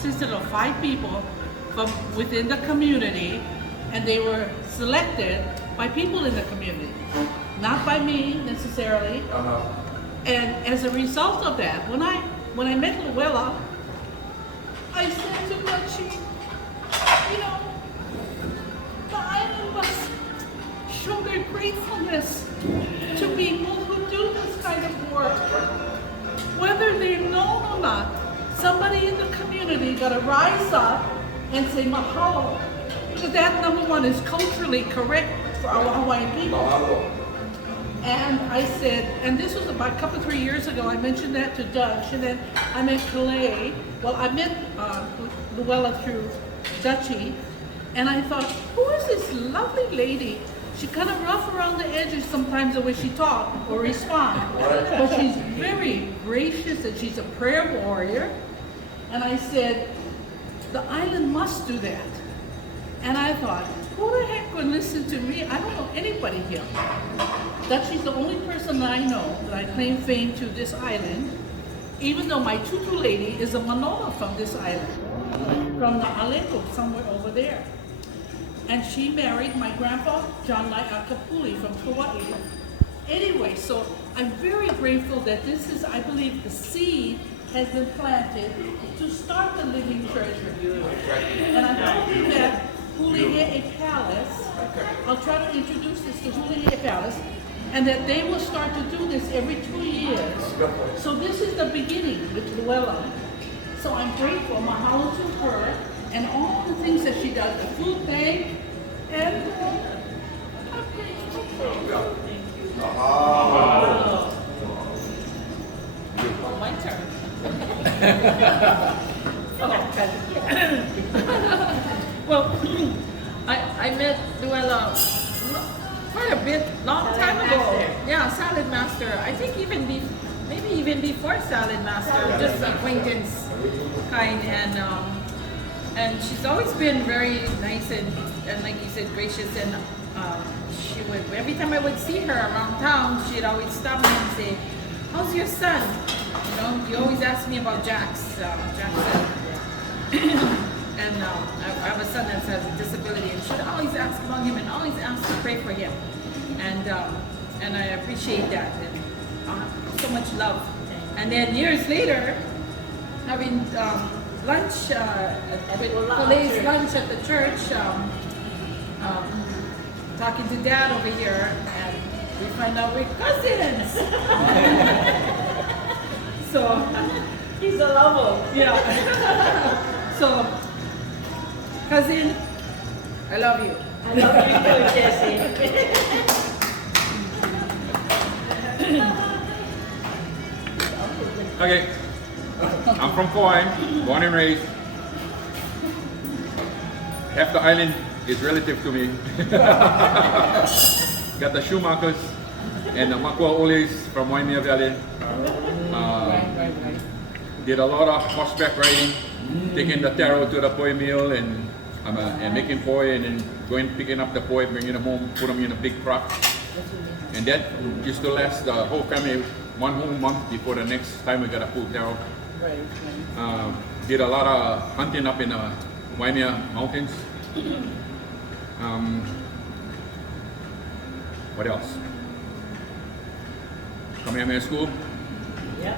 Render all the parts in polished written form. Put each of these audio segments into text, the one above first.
consisted of 5 people from within the community, and they were selected by people in the community, not by me necessarily. And as a result of that, when I met Louella, I said to her, the island must show their gratefulness to people who do this kind of work. Whether they're known or not, somebody in the community got to rise up and say mahalo. Because that, number one, is culturally correct for our Hawaiian people. Mahalo. And I said, and this was about a couple, 3 years ago, I mentioned that to Dutch, and then I met Calais. Well, I met Louella through Dutchie, and I thought, who is this lovely lady? She kind of rough around the edges sometimes the way she talk or respond, but she's very gracious and she's a prayer warrior. And I said, the island must do that. And I thought, who the heck would listen to me? I don't know anybody here. That she's the only person that I know that I claim fame to this island, even though my tutu lady is a Manoa from this island, from the Aleko, somewhere over there. And she married my grandpa, John Akapuli from Kauai. Anyway, so I'm very grateful that this is, I believe, the seed has been planted to start the living treasure. And I'm hoping that Hulihe'e Palace, I'll try to introduce this to Hulihe'e Palace, and that they will start to do this every 2 years. So this is the beginning with Louella. So I'm grateful, mahalo to her, and all the things that she does, the food bank, and I'm grateful for you. Oh, my turn. Well, I met Louella quite a bit, long time ago. Yeah, Salad Master. I think maybe even before Salad Master, just acquaintance kind, and she's always been very nice and like you said, gracious, and she would, every time I would see her around town, she'd always stop me and say, how's your son? You always ask me about Jackson. And I have a son that has a disability, and she'd always ask about him and always ask to pray for him. And I appreciate that, and so much love. And then years later, having lunch, Calais lunch at the church, talking to Dad over here, and we find out we're cousins. So He's a lover. yeah. So, cousin, I love you. I love you too, Jessie. Okay, I'm from Kauai, born and raised. Half the island is relative to me. Got the Schumachers and the Makua Oles from Waimea Valley. Did a lot of horseback riding, taking the taro to the poi mill and making poi, and then picking up the poi, bringing them home, put them in a big truck. And that used to last the whole family 1 whole month before the next time we got a full taro. Did a lot of hunting up in the Waimea Mountains. What else? Kamehameha School. Yeah.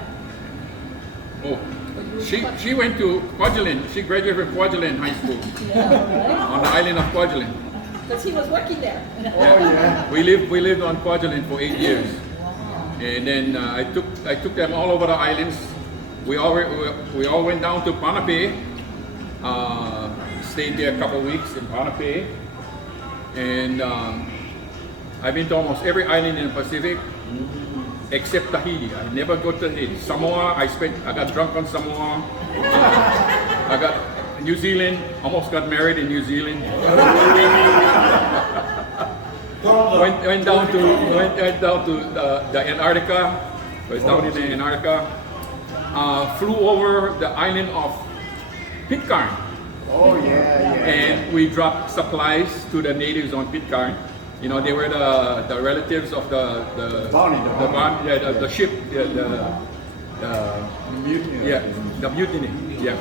Oh, she went to Kwajalein. She graduated from Kwajalein High School on the island of Kwajalein. Because he was working there. Oh yeah. We lived on Kwajalein for 8 years, and then I took them all over the islands. We all went down to Panape. Stayed there a couple of weeks in Panape, and I've been to almost every island in the Pacific except Tahiti. I never go to Tahiti. Samoa, I got drunk on Samoa. I got New Zealand, almost got married in New Zealand. went down to the Antarctica. Was down in the Antarctica. Flew over the island of Pitcairn. Oh yeah. And we dropped supplies to the natives on Pitcairn. You know, they were the relatives of the ship, the mutiny. Yeah.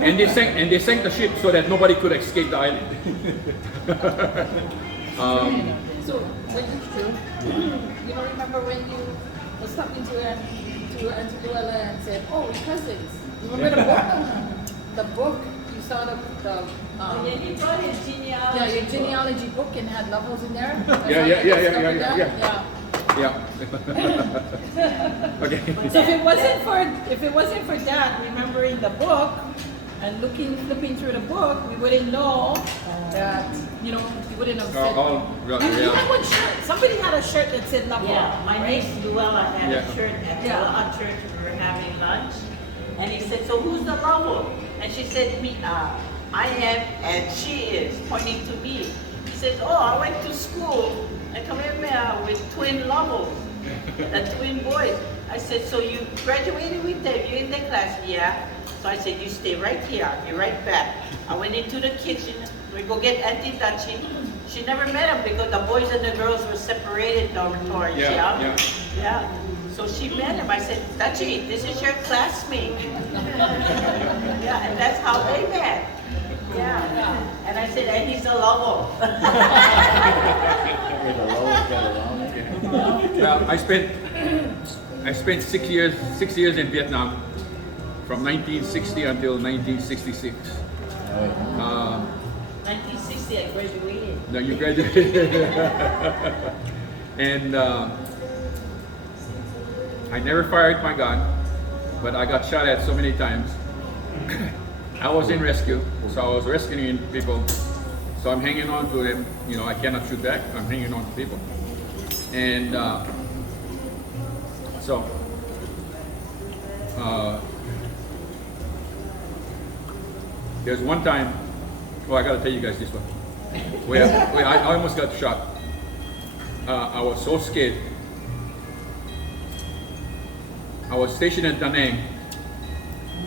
And they sank the ship so that nobody could escape the island. So when you don't remember when you was talking to Auntie Louella and said, "Oh, we're cousins." You remember the book? The book you saw the Yeah, he brought his genealogy. yeah, your genealogy book and had levels in there. Yeah. Yeah. Yeah. Okay. So if it wasn't for that, remembering the book and flipping through the book, we wouldn't know that you wouldn't have said. You had one shirt. Somebody had a shirt that said Love. Yeah, my niece Louella had Yeah. a shirt at Yeah. our church. We were having lunch, and he said, "So who's the lover?" And she said, "Me, I am, and she is," pointing to me. He says, "Oh, I went to school and come in there with twin lovers, the twin boys." I said, "So you graduated with them? You in the class?" "Yeah." So I said, "You stay right here. I'll be right back." I went into the kitchen. We go get Auntie Dutchie. She never met him because the boys and the girls were separated dormitories. Yeah. So she met him. I said, "Dutchie, this is your classmate." Yeah, and that's how they met. Yeah. And I said, "And he's a lover." Well, I spent 6 years in Vietnam, from 1960 until 1966. 1960, I graduated. Now you graduated. And I never fired my gun, but I got shot at so many times. I was in rescue, so I was rescuing people. So I'm hanging on to them. I cannot shoot back. I'm hanging on to people. And there's one time, I gotta tell you guys this one. Where I almost got shot. I was so scared. I was stationed in Da Nang,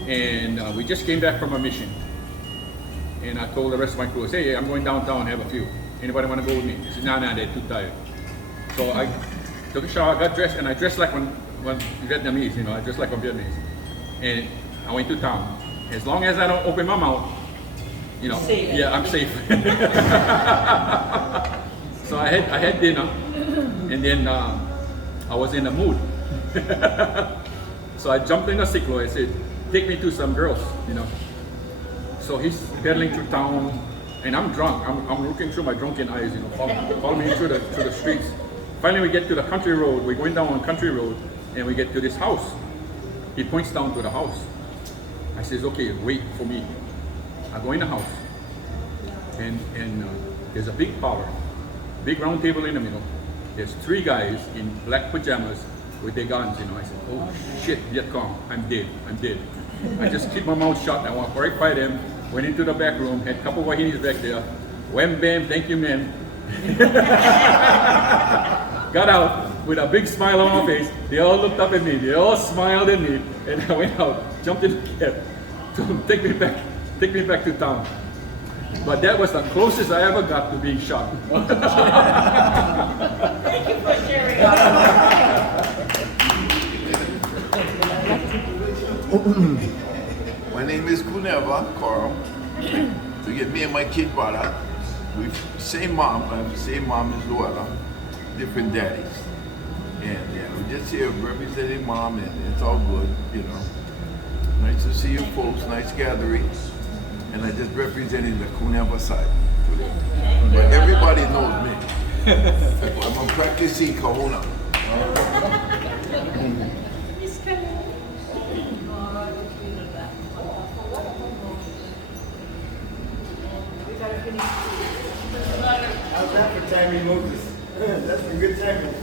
and we just came back from a mission. And I told the rest of my crew, "Hey, I'm going downtown and have a few. Anybody want to go with me?" They said, "Nah, they're too tired." So I took a shower, got dressed, and I dressed like one Vietnamese, I dressed like a Vietnamese. And I went to town. As long as I don't open my mouth, Safe. yeah, I'm safe. So I had dinner, and then I was in the mood. So I jumped in a cyclo. I said, "Take me to some girls," So he's pedaling through town, and I'm drunk. I'm looking through my drunken eyes, follow me through the streets. Finally, we get to the country road. We're going down on country road, and we get to this house. He points down to the house. I says, "Okay, wait for me." I go in the house, and there's a big parlor, big round table in the middle. There's 3 guys in black pajamas with their guns. I said, "Oh shit, Viet Cong, I'm dead. I just keep my mouth shut. I walked right by them, went into the back room, had a couple of wahinis back there. Wham bam, thank you, man. Got out with a big smile on my face. They all looked up at me. They all smiled at me, and I went out, jumped in the cab, told them, take me back to town." But that was the closest I ever got to being shot. Thank you for sharing. My name is Kuneva Coral. To get me and my kid brother, we same mom. I have the same mom as Louella, different daddies. And yeah, we just here representing mom, and it's all good, Nice to see you folks. Nice gathering. And I just representing the Kuneva side today. But everybody knows me. I'm a practicing kahuna. How's that for timing, Moses? That's a good timing.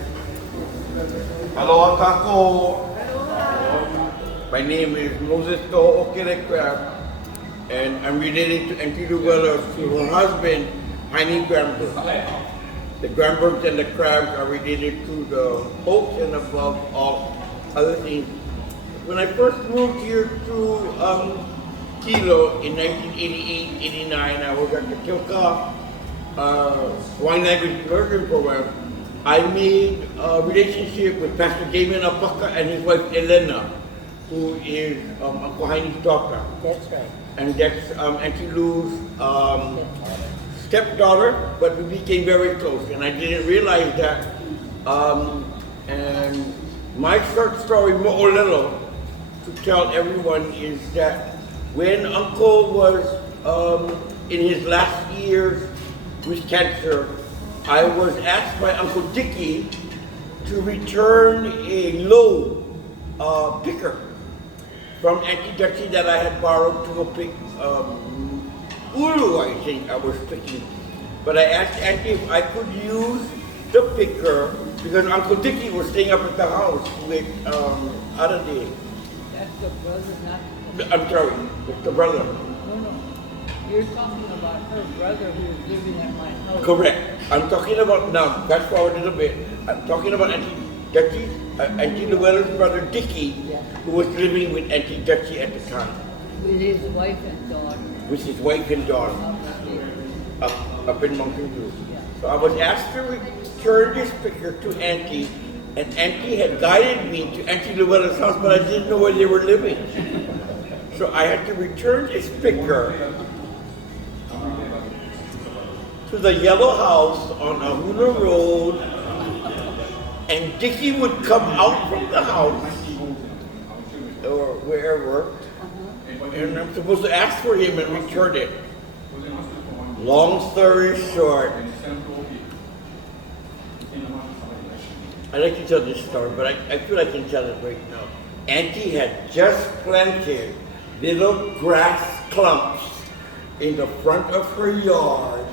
Hello, Kako. My name is Moses Okere Crab, and I'm related to Auntie Louella through her husband, Heine Gramberg. The Grambergs and the Crabs are related to the Oaks and above all other things. When I first moved here to Kilo in 1988-89, I was at the Kilka Wine Language Immersion Program. I made a relationship with Pastor Damon Apaka and his wife Elena, who is Uncle Heine's daughter. That's right. and that's Auntie Lou's stepdaughter, but we became very close, and I didn't realize that. And my short story, Mo'olelo, to tell everyone is that when Uncle was in his last years with cancer, I was asked by Uncle Dickie to return a low picker from Auntie Dutchie that I had borrowed to go pick ulu, I think I was picking. But I asked Auntie if I could use the picker because Uncle Dickie was staying up at the house with Adade. That's the brother, not I'm sorry, with the brother. no. You're talking about her brother who is living at my house. Correct. I'm talking about now, fast forward a little bit. I'm talking about Auntie Dutchie, Auntie Louella's brother Dickie, who was living with Auntie Dutchie at the time. With his wife and daughter. With his wife and daughter up in Mountain View. So I was asked to return this picture to Auntie, and Auntie had guided me to Auntie Louella's house, but I didn't know where they were living. So I had to return this picture to the yellow house on Ahuna Road, and Dickie would come out from the house or wherever, and I'm supposed to ask for him and return it. Long story short, I like to tell this story, but I feel I can tell it right now. Auntie had just planted little grass clumps in the front of her yard,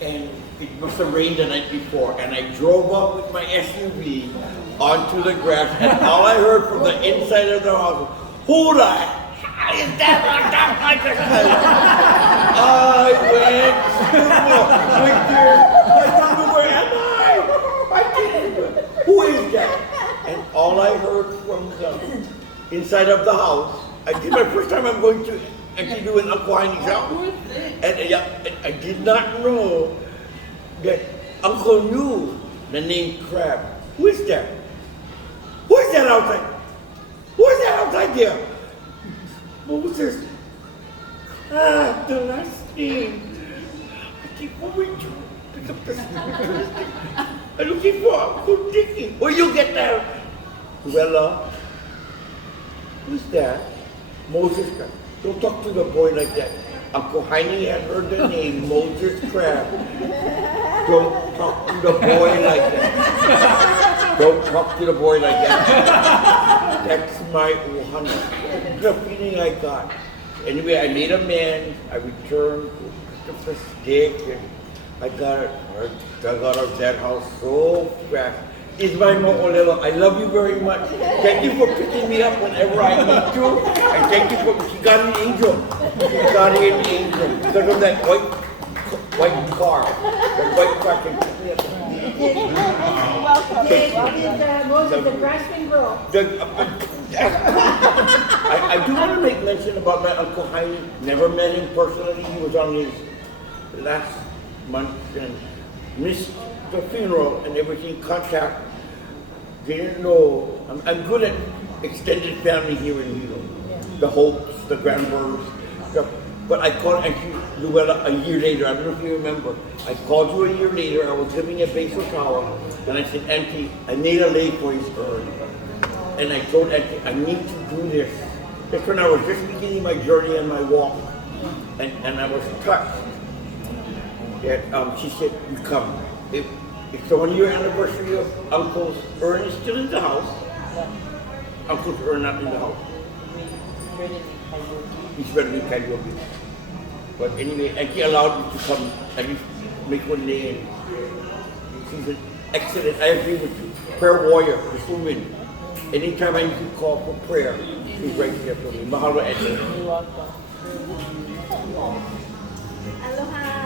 and it must have rained the night before, and I drove up with my SUV onto the grass, and all I heard from the inside of the house was, "Who the hell is that on top of the house?" I went there. I don't know where am I didn't. Who is that? And all I heard from the inside of the house, I did my first time I'm going to actually do an Uncle Heine's house. And I did not know that Uncle knew the name Crab. Who is that? Who is that outside? Who is that outside there? Moses. Crab, the last name. I keep going to pick up the I'm looking for Uncle Dickie. Where you get that? Louella. Who's that? Moses Crab. Don't talk to the boy like that. Uncle Heine had heard the name Moses Crab. Don't talk to the boy like that. Don't talk to the boy like that. That's my ohana. The feeling I got. Anyway, I made amends. I returned to Christopher's stick, and I got out of that house so fast. Is my Mo'olelo. I love you very much. Thank you for picking me up whenever I need to. And thank you for, she got an angel. She got an angel. Because of that white car. That white car can pick me up. Did Moses the grasping girl? I do want to make mention about my Uncle Heine. Never met him personally. He was on his last month and missed the funeral and everything, contact. Didn't know. I'm good at extended family here in Hilo. The Hopes, the Grambergs. But I called Auntie Louella a year later. I don't know if you remember. I called you a year later. I was living at Basil Tower. And I said, Auntie, I made a lake for his urn. And I told Auntie, I need to do this. That's when I was just beginning my journey and my walk. And I was touched that she said, you come. It's the 1 year anniversary of Uncle's urn is still in the house. Uncle's urn not in the house. He's ready to carry over. But anyway, Auntie allowed me to come at least make one day. And she's an excellent, I agree with you. Prayer warrior, this woman. Anytime I need to call for prayer, she's right there for me. Mahalo, Auntie. Aloha.